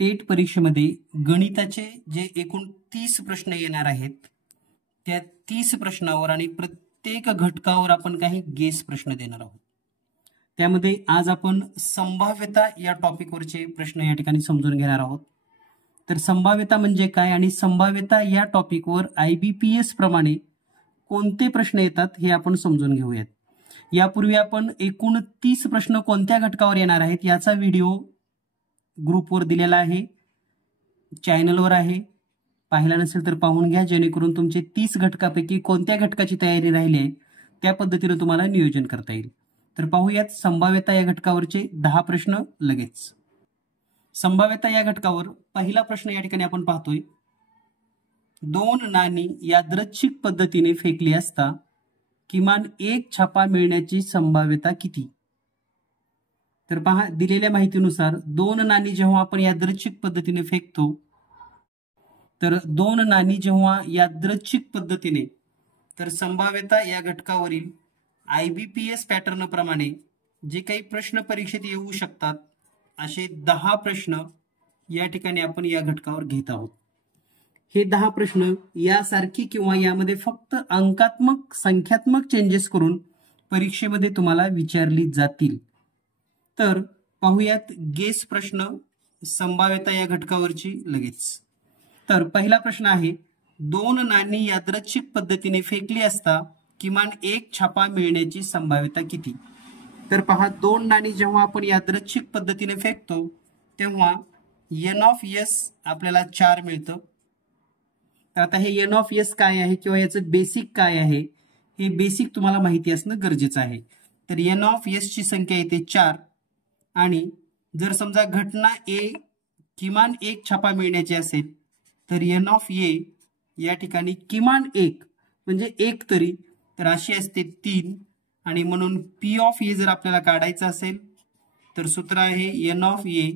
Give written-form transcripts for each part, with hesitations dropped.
TET परीक्षेमध्ये गणिताचे जे एकूण 30 प्रश्न येणार आहेत त्या 30 प्रश्नावर आणि प्रत्येक घटकावर आपण काही गेस प्रश्न देणार आहोत. त्यामध्ये आज आपण संभाव्यता या टॉपिकवरचे प्रश्न या ठिकाणी समजून घेणार आहोत. तर संभाव्यता म्हणजे काय आणि संभाव्यता या टॉपिकवर IBPS प्रमाणे कोणते प्रश्न येतात हे आपण समजून घेऊयात. यापूर्वी आपण एकूण 30 प्रश्न कोणत्या घटकावर येणार आहेत याचा व्हिडिओ ग्रुपवर दिलेला आहे, चॅनलवर आहे. पाहिला नसेल तर पाहून घ्या, जेणेकरून तुमचे 30 घटकापैकी कोणत्या घटकाची तयारी राहिली आहे त्या पद्धतीने तुम्हाला नियोजन करता येईल. तर पाहूयात संभाव्यता या घटकावरचे 10 प्रश्न लगेच. संभाव्यता या घटकावर पहिला प्रश्न या ठिकाणी आपण पाहतोय. 2 नाणी यादृच्छिक पद्धतीने फेकली असता किमान 1 छापा मिळण्याची संभाव्यता किती? तर पहा, दिलेल्या माहितीनुसार 2 नाणी जेव्हा आपण यादृच्छिक पद्धतीने फेकतो, तर 2 नाणी जेव्हा यादृच्छिक पद्धतीने, तर संभाव्यता या घटकावरील IBPS पॅटर्न प्रमाणे जे काही प्रश्न परीक्षेत येऊ शकतात असे 10 प्रश्न या ठिकाणी आपण या घटकावर घेत आहोत. हे 10 प्रश्न यासारखी किंवा यामध्ये फक्त अंकात्मक संख्यात्मक चेंजेस करून परीक्षेमध्ये तुम्हाला विचारली जातील. तर पाहूयात गेस प्रश्न संभाव्यता या घटकावरची लगेच. तर पहिला प्रश्न आहे, 2 नाणी यादृच्छिक पद्धतीने फेकली असता किमान 1 छापा मिळण्याची संभाव्यता किती? तर पहा, 2 नाणी जेव्हा आपण यादृच्छिक पद्धतीने फेकतो तेव्हा N(S) आपल्याला 4 मिळतं. तर आता हे N(S) काय आहे किंवा याचं बेसिक काय आहे हे बेसिक तुम्हाला माहिती असणं गरजेचं आहे. तर N(S) ची संख्या येते 4 आणि जर समजा घटना A किमान 1 छापा मिळण्याची असेल तर N(A) या ठिकाणी किमान 1 म्हणजे 1 तरी, तर अशी असते 3 आणि म्हणून P(A) जर आपल्याला काढायचं असेल तर सूत्र आहे N(A)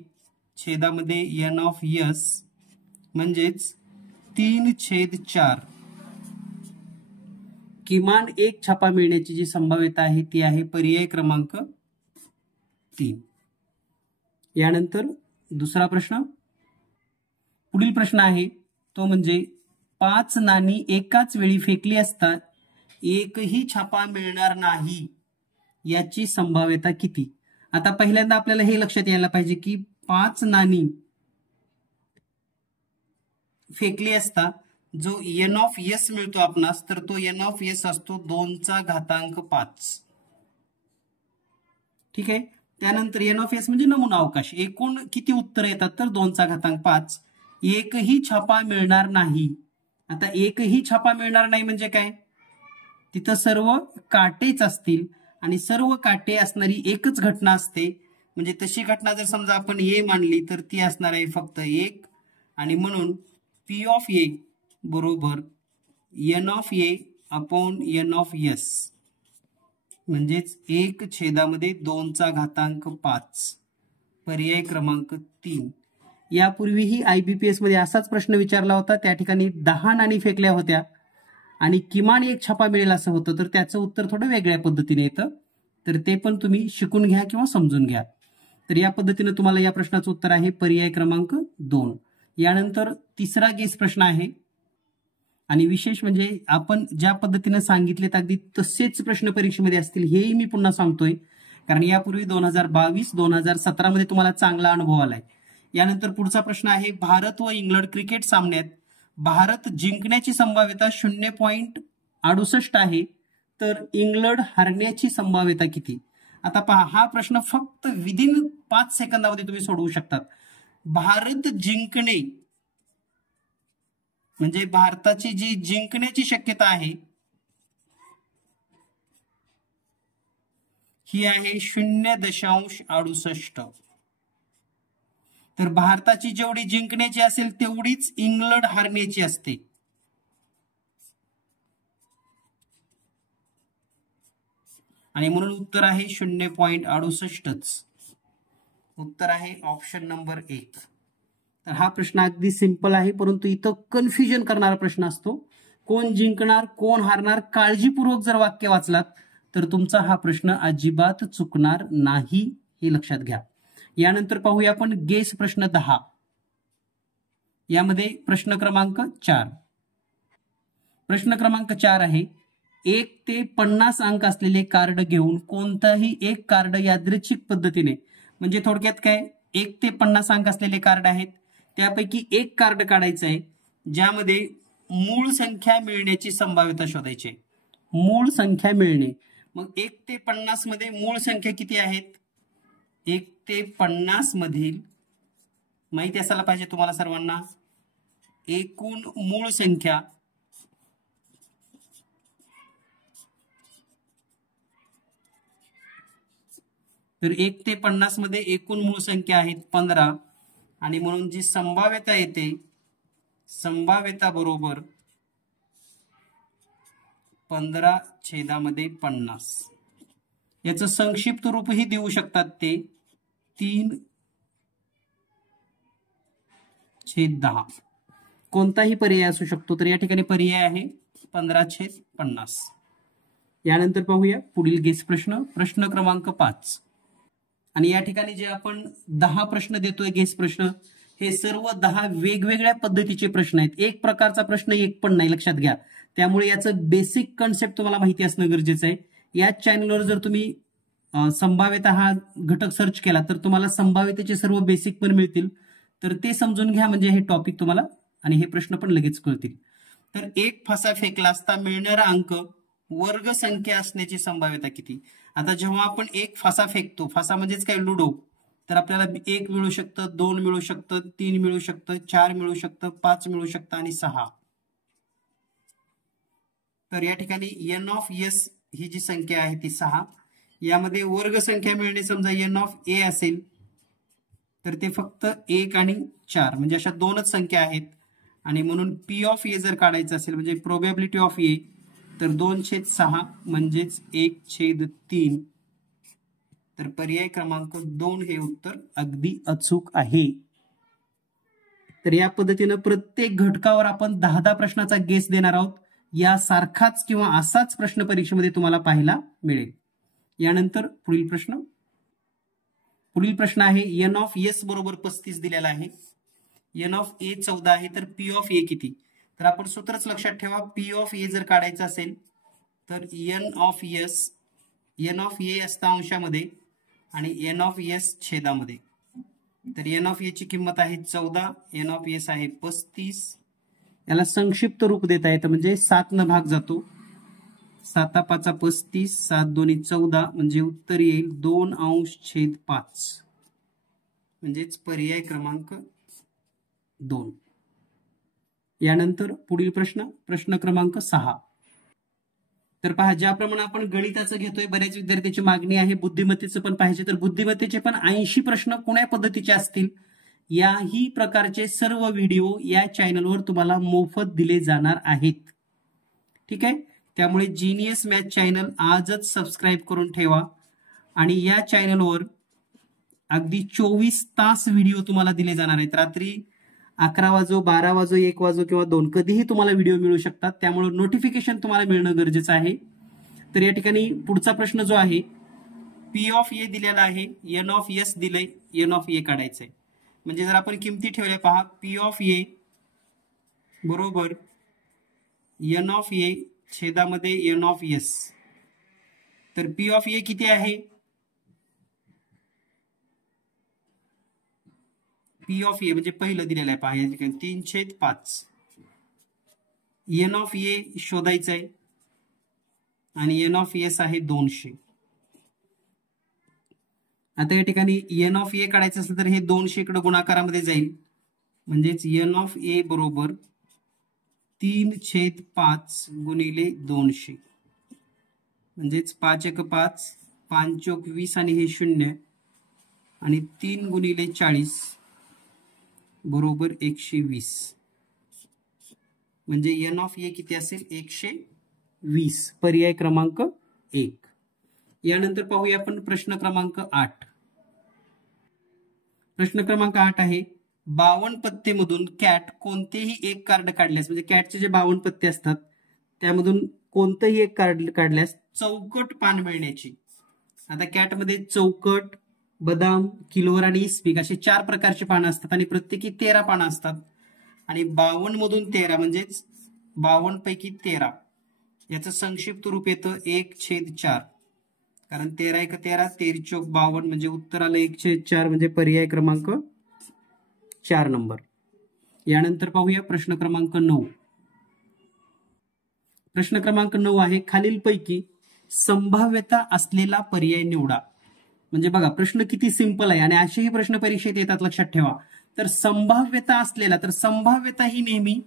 छेदामध्ये N(S) म्हणजेच 3/4. किमान 1 छापा मिळण्याची जी संभाव्यता आहे ती आहे पर्याय क्रमांक 3. यानंतर दुसरा प्रश्न, पुढील प्रश्न आहे तो म्हणजे 5 नाणी एकाच वेळी फेकली असता एकही छापा मिळणार नाही याची संभाव्यता किती? आता पहिल्यांदा आपल्याला हे लक्षात यायला पाहिजे की 5 नाणी फेकली असता जो N(S) मिळतो आपणास, तर तो N(S) असतो 2^5. ठीक आहे. त्यानंतर N(S) म्हणजे नमुना अवकाश. एकूण किती उत्तर येतात तर 2^5. एकही छापा मिळणार नाही. आता एकही छापा मिळणार नाही म्हणजे काय? तिथं सर्व काटेच असतील आणि सर्व काटे असणारी एकच घटना असते. म्हणजे तशी घटना जर समजा आपण A मानली तर ती असणार आहे फक्त 1 आणि म्हणून P(A) बरोबर N(A)/N(S) म्हणजेच 1/2^5. पर्याय क्रमांक 3. यापूर्वीही IBPS मध्ये असाच प्रश्न विचारला होता. त्या ठिकाणी 10 नाणी फेकल्या होत्या आणि किमान 1 छापा मिळेल असं होतं, तर त्याचं उत्तर थोडं वेगळ्या पद्धतीने येतं. तर ते पण तुम्ही शिकून घ्या किंवा समजून घ्या. तर या पद्धतीने तुम्हाला या प्रश्नाचं उत्तर आहे पर्याय क्रमांक 2. यानंतर तिसरा गेस प्रश्न आहे आणि विशेष म्हणजे आपण ज्या पद्धतीने सांगितलेत अगदी तसेच प्रश्न परीक्षेमध्ये असतील हेही मी पुन्हा सांगतोय, कारण यापूर्वी 2022-2017 मध्ये तुम्हाला चांगला अनुभव आलाय. यानंतर पुढचा प्रश्न आहे, भारत व इंग्लंड क्रिकेट सामन्यात भारत जिंकण्याची संभाव्यता 0.68 आहे, तर इंग्लंड हरण्याची संभाव्यता किती? आता पहा, हा प्रश्न फक्त विदिन 5 सेकंदामध्ये तुम्ही सोडवू शकतात. भारत जिंकणे म्हणजे भारताची जी जिंकण्याची शक्यता आहे ही आहे 0.68. तर भारताची जेवढी जिंकण्याची असेल तेवढीच इंग्लंड हरण्याची असते. आणि म्हणून उत्तर आहे 0.68. उत्तर आहे ऑप्शन नंबर 1. तर हा प्रश्न अगदी सिंपल आहे, परंतु इथं कन्फ्युजन करणारा प्रश्न असतो. कोण जिंकणार कोण हारणार काळजीपूर्वक जर वाक्य वाचलात तर तुमचा हा प्रश्न अजिबात चुकणार नाही, हे लक्षात घ्या. यानंतर पाहूया आपण गेस प्रश्न 10. यामध्ये प्रश्न क्रमांक 4. प्रश्न क्रमांक 4 आहे, 1 ते 50 अंक असलेले कार्ड घेऊन कोणताही एक कार्ड यादृच्छिक पद्धतीने, म्हणजे थोडक्यात काय, 1 ते 50 अंक असलेले कार्ड आहेत, त्यापैकी एक कार्ड काढायचं आहे ज्यामध्ये मूळ संख्या मिळण्याची संभाव्यता शोधायची आहे. मूळ संख्या मिळणे. मग 1 ते 50 मध्ये मूळ संख्या किती आहेत? 1 ते 50 मधील माहिती असायला पाहिजे तुम्हाला सर्वांना, एकूण मूळ संख्या तर 1 ते 50 मध्ये एकूण मूळ संख्या आहेत 15 आणि म्हणून जी संभाव्यता येते, संभाव्यता बरोबर 15/50. याचं संक्षिप्त रूपही देऊ शकतात ते 3/10. कोणताही पर्याय असू शकतो. तर या ठिकाणी पर्याय आहे 15/50. यानंतर पाहूया पुढील गेस प्रश्न, प्रश्न क्रमांक 5. आणि या ठिकाणी जे आपण 10 प्रश्न देतोय गेस प्रश्न, हे सर्व 10 वेगवेगळ्या पद्धतीचे प्रश्न आहेत. एक प्रकारचा प्रश्न एक पण नाही, लक्षात घ्या. त्यामुळे याचं बेसिक कन्सेप्ट तुम्हाला माहिती असणं गरजेचं आहे. याच चॅनलवर जर तुम्ही संभाव्यता हा घटक सर्च केला तर तुम्हाला संभाव्यतेचे सर्व बेसिक पण मिळतील. तर ते समजून घ्या, म्हणजे हे टॉपिक तुम्हाला आणि हे प्रश्न पण लगेच कळतील. तर एक फासा फेकला असता मिळणारा अंक वर्ग संख्या असण्याची संभाव्यता किती? आता जेव्हा आपण एक फासा फेकतो, फासा म्हणजेच काय, लुडो, तर आपल्याला 1 मिळू शकतं, 2 मिळू शकतं, 3 मिळू शकतं, 4 मिळू शकतं, 5 मिळू शकतं आणि 6. तर या ठिकाणी n ऑफ s ही जी संख्या आहे ती 6. यामध्ये वर्ग संख्या मिळणे, समजा n ऑफ a असेल तर ते फक्त 1 आणि 4, म्हणजे अशा 2च संख्या आहेत. आणि म्हणून p ऑफ a जर काढायचं असेल, म्हणजे प्रोबॅबिलिटी ऑफ a, तर 2/6 म्हणजेच 1/3. तर पर्याय क्रमांक 2 हे उत्तर अगदी अचूक आहे. तर या पद्धतीनं प्रत्येक घटकावर आपण 10 प्रश्नाचा गेस देणार आहोत. यासारखाच किंवा असाच प्रश्न परीक्षेमध्ये तुम्हाला पाहायला मिळेल. यानंतर पुढील प्रश्न आहे, n ऑफ s बरोबर 35 दिलेला आहे, n ऑफ a 14 आहे, तर p ऑफ a किती? तर आपण सूत्रच लक्षात ठेवा, p ऑफ a जर काढायचं असेल तर n ऑफ a असतं अंशामध्ये आणि n ऑफ s छेदामध्ये. तर n ऑफ a ची किंमत आहे 14, n ऑफ s आहे 35. याला संक्षिप्त रूप देता येतं, म्हणजे 7 न भाग जातो, 7×5 35, 7×2 14, म्हणजे उत्तर येईल 2/5, म्हणजेच पर्याय क्रमांक 2. यानंतर पुढील प्रश्न क्रमांक 6. तर पहा, ज्याप्रमाणे आपण गणिताचं घेतोय, बऱ्याच विद्यार्थ्यांची मागणी आहे बुद्धिमत्तेचं पण पाहिजे, तर बुद्धिमत्तेचे पण 80 प्रश्न कोण्या पद्धतीचे असतील, याही प्रकारचे सर्व व्हिडिओ या चॅनलवर तुम्हाला मोफत दिले जाणार आहेत. ठीक आहे, त्यामुळे जीनियस मॅथ चॅनल आजच सबस्क्राईब करून ठेवा. आणि या चॅनलवर अगदी 24 तास व्हिडिओ तुम्हाला दिले जाणार आहेत. रात्री 11 वाजो, 12 वाजो, 1 वाजो किंवा 2 कधीही तुम्हाला व्हिडिओ मिळू शकतात. त्यामुळे नोटिफिकेशन तुम्हाला मिळणं गरजेचं आहे. तर या ठिकाणी पुढचा प्रश्न जो आहे, p ऑफ a दिलेला आहे, n ऑफ s दिलंय, n ऑफ a काढायचंय. म्हणजे जर आपण किमती ठेवल्या, पहा, p ऑफ a बरोबर n ऑफ a छेदामध्ये n ऑफ s. तर p ऑफ a किती आहे? p ऑफ a म्हणजे पहिलं दिलेलं आहे, पहा या ठिकाणी 3/5. n ऑफ a शोधायचं आहे आणि n ऑफ s आहे 200. आता या ठिकाणी n ऑफ a काढायचं असेल तर हे 200 इकडे गुणाकारामध्ये जाईल, म्हणजेच n ऑफ a बरोबर 3/5 गुणिले 200, म्हणजेच 5×1 5, 5×4 20 आणि हे 0 आणि 3 गुणिले 40 बरोबर 120, म्हणजे n ऑफ a किती असेल? 120. पर्याय क्रमांक 1. यानंतर पाहूया आपण प्रश्न क्रमांक 8. प्रश्न क्रमांक 8 आहे, 52 पत्तेमधून कॅट कोणतेही एक कार्ड काढल्यास, म्हणजे कॅटचे जे 52 पत्ते असतात त्यामधून कोणतेही एक कार्ड काढल्यास चौकट पान मिळण्याची. आता कॅटमध्ये चौकट, बदाम, किलोवर आणि इस्पिक असे 4 प्रकारची पानं असतात आणि प्रत्येकी 13 पानं असतात. आणि 52 मधून 13 म्हणजेच 52 पैकी 13 याचं संक्षिप्त रूप येतं 1/4, कारण 13 × 13 13 चौक 52 म्हणजे उत्तर आलं 1/4 म्हणजे पर्याय क्रमांक 4 नंबर. यानंतर पाहूया प्रश्न क्रमांक 9. प्रश्न क्रमांक 9 आहे खालीलपैकी संभाव्यता असलेला पर्याय निवडा. म्हणजे बघा प्रश्न किती सिंपल आहे आणि असेही प्रश्न परीक्षेत येतात, लक्षात ठेवा. तर संभाव्यता असलेला, तर संभाव्यता ही नेहमी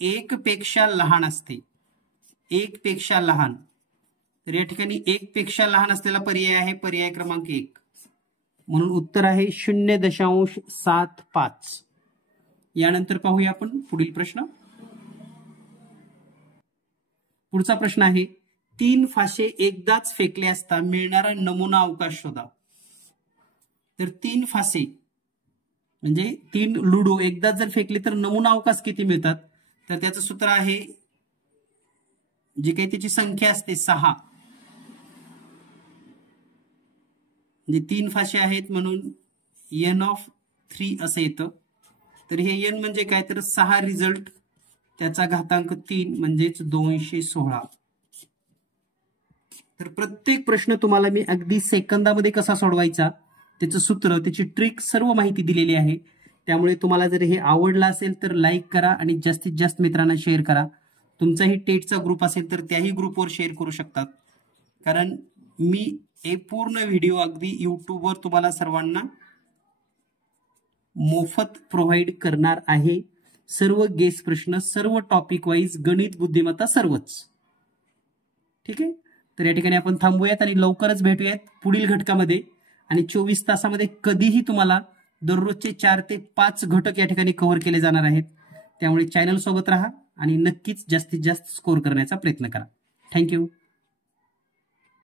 1 पेक्षा लहान असते. 1 पेक्षा लहान, तर या ठिकाणी 1 पेक्षा लहान असलेला पर्याय आहे पर्याय क्रमांक 1, म्हणून उत्तर आहे 0.75. यानंतर पाहूया आपण पुढील प्रश्न. पुढचा प्रश्न आहे 3 फासे एकदाच फेकले असता मिळणारा नमुना अवकाश शोधा. तर 3 फासे म्हणजे 3 लुडो एकदाच जर फेकले तर नमुना अवकाश किती मिळतात, तर त्याचं सूत्र आहे जी काही त्याची संख्या असते 6. म्हणजे 3 फासे आहेत म्हणून n/3 असं येतं. तर हे n म्हणजे काय, तर 6 रिझल्ट त्याचा घातांक 3 म्हणजेच 216. तर प्रत्येक प्रश्न तुम्हाला मी अगदी सेकंदामध्ये कसा सोडवायचा त्याचं सूत्र, त्याची ट्रिक, सर्व माहिती दिलेली आहे. त्यामुळे तुम्हाला जर हे आवडलं असेल तर लाईक करा आणि जास्तीत जास्त मित्रांना शेअर करा. तुमचाही टेटचा ग्रुप असेल तर त्याही ग्रुपवर शेअर करू शकतात, कारण मी हे पूर्ण व्हिडिओ अगदी युट्यूबवर तुम्हाला सर्वांना मोफत प्रोव्हाइड करणार आहे. सर्व गेस प्रश्न, सर्व टॉपिक वाईज, गणित, बुद्धिमत्ता, सर्वच. ठीक आहे, तर या ठिकाणी आपण थांबूयात आणि लवकरच भेटूयात पुढील घटकामध्ये. आणि 24 तासामध्ये कधीही तुम्हाला दररोजचे 4 ते 5 घटक या ठिकाणी कव्हर केले जाणार आहेत. त्यामुळे चॅनल सोबत राहा आणि नक्कीच जास्तीत जास्त स्कोर करण्याचा प्रयत्न करा. थँक्यू.